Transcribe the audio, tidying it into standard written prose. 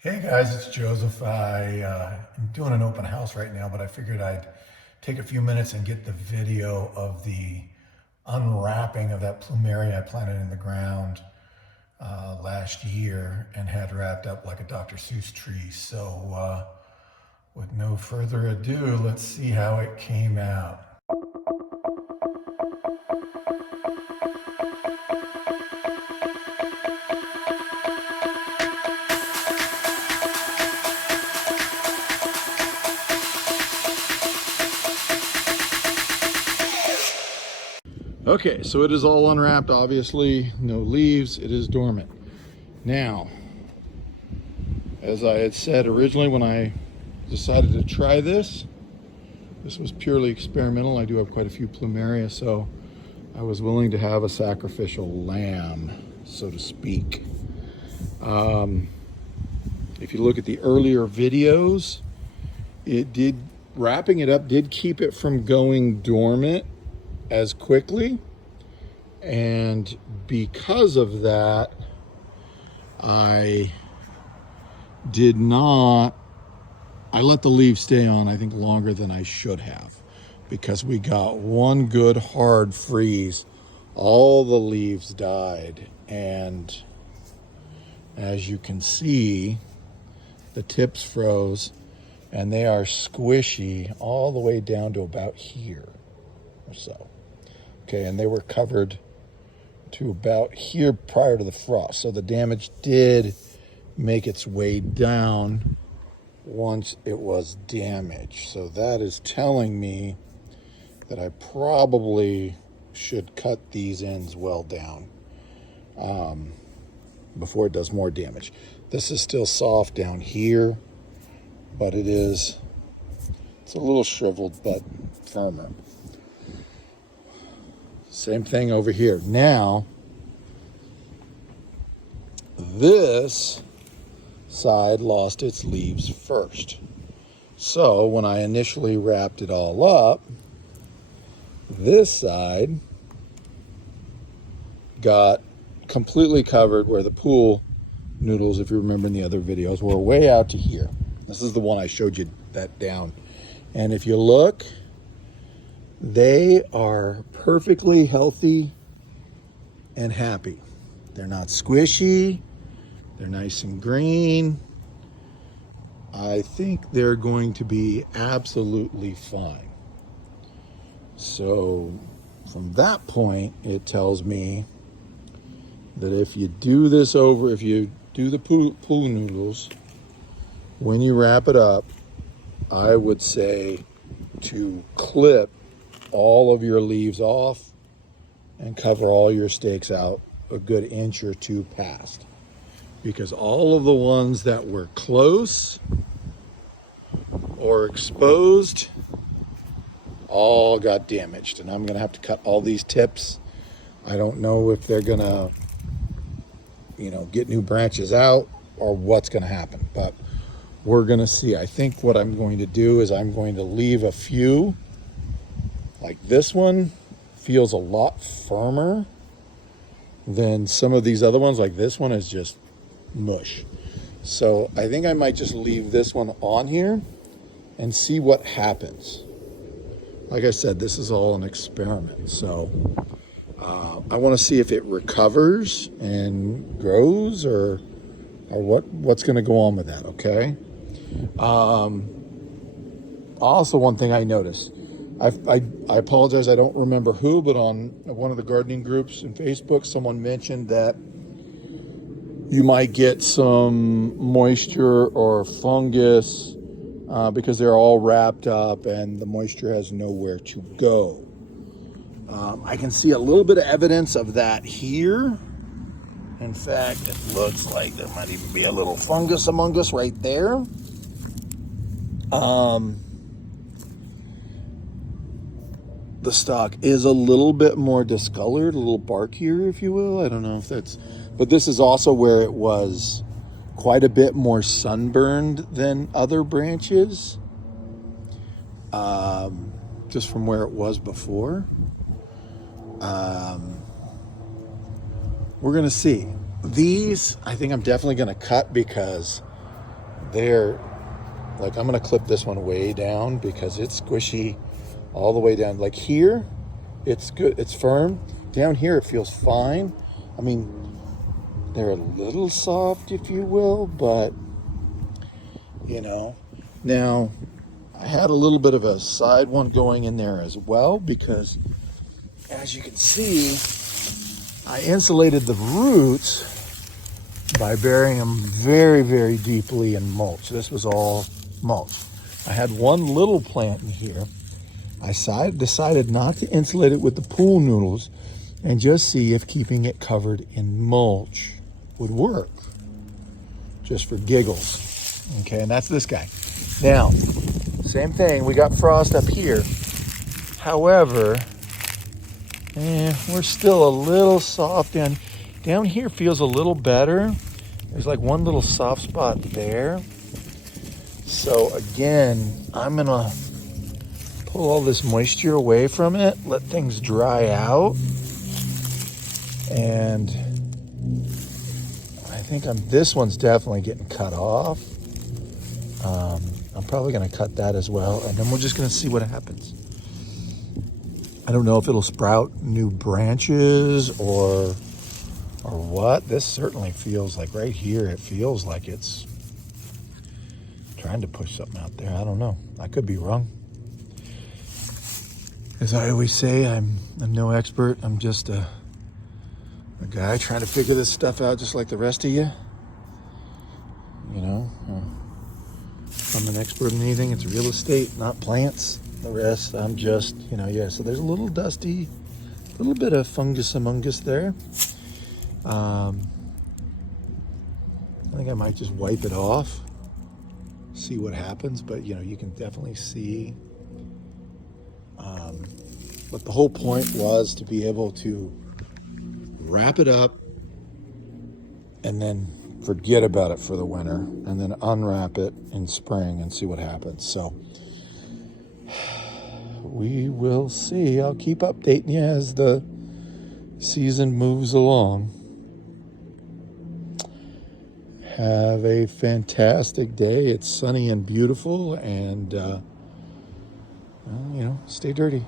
Hey guys, it's Joseph. I'm doing an open house right now, but I figured I'd take a few minutes and get the video of the unwrapping of that plumeria I planted in the ground last year and had wrapped up like a Dr. Seuss tree. So, with no further ado, let's see how it came out. Okay, so it is all unwrapped, obviously, no leaves, it is dormant. Now, as I had said originally when I decided to try this was purely experimental. I do have quite a few plumeria, so I was willing to have a sacrificial lamb, so to speak. If you look at the earlier videos, wrapping it up did keep it from going dormant as quickly, and because of that I let the leaves stay on, I think, longer than I should have, because we got one good hard freeze. All the leaves died, and as you can see, the tips froze, and they are squishy all the way down to about here or so. Okay, and they were covered to about here prior to the frost. So the damage did make its way down once it was damaged. So that is telling me that I probably should cut these ends well down before it does more damage. This is still soft down here, but it's a little shriveled but firmer. Same thing over here. Now, this side lost its leaves first. So when I initially wrapped it all up, this side got completely covered, where the pool noodles, if you remember in the other videos, were way out to here. This is the one I showed you that down. And if you look, they are perfectly healthy and happy. They're not squishy. They're nice and green. I think they're going to be absolutely fine. So from that point, it tells me that if you do this over, if you do the pool noodles, when you wrap it up, I would say to clip all of your leaves off and cover all your stakes out a good inch or two past, because all of the ones that were close or exposed all got damaged, and I'm gonna have to cut all these tips. I don't know if they're gonna, get new branches out or what's gonna happen, but we're gonna see. I think what I'm going to do is I'm going to leave a few. Like this one feels a lot firmer than some of these other ones. Like this one is just mush. So I think I might just leave this one on here and see what happens. Like I said, this is all an experiment. So I want to see if it recovers and grows, or what's going to go on with that. Okay. Also, one thing I noticed, I apologize, I don't remember who, but on one of the gardening groups in Facebook, someone mentioned that you might get some moisture or fungus because they're all wrapped up and the moisture has nowhere to go. I can see a little bit of evidence of that here. In fact, it looks like there might even be a little fungus among us right there. The stalk is a little bit more discolored, a little barkier, if you will. I don't know if that's, but this is also where it was quite a bit more sunburned than other branches, just from where it was before. We're gonna see. These, I think I'm definitely gonna cut, because they're like, I'm gonna clip this one way down because it's squishy all the way down. Like here, it's good, it's firm. Down here, it feels fine. I mean, they're a little soft, if you will, but you know. Now, I had a little bit of a side one going in there as well because, as you can see, I insulated the roots by burying them very, very deeply in mulch. This was all mulch. I had one little plant in here. I decided not to insulate it with the pool noodles and just see if keeping it covered in mulch would work, just for giggles. Okay, and that's this guy. Now, same thing, we got frost up here. However, we're still a little soft down here feels a little better. There's like one little soft spot there. So again, I'm gonna pull all this moisture away from it, let things dry out. And I think this one's definitely getting cut off. I'm probably gonna cut that as well, and then we're just gonna see what happens. I don't know if it'll sprout new branches or what. This certainly feels like right here, it feels like it's trying to push something out there. I don't know. I could be wrong. As I always say, I'm no expert. I'm just a guy trying to figure this stuff out just like the rest of you. You know, if I'm an expert in anything, it's real estate, not plants. The rest, I'm just, yeah. So there's a little dusty, a little bit of fungus among us there. I think I might just wipe it off, see what happens. But you can definitely see. But the whole point was to be able to wrap it up and then forget about it for the winter, and then unwrap it in spring and see what happens. So we will see. I'll keep updating you as the season moves along. Have a fantastic day. It's sunny and beautiful, and stay dirty.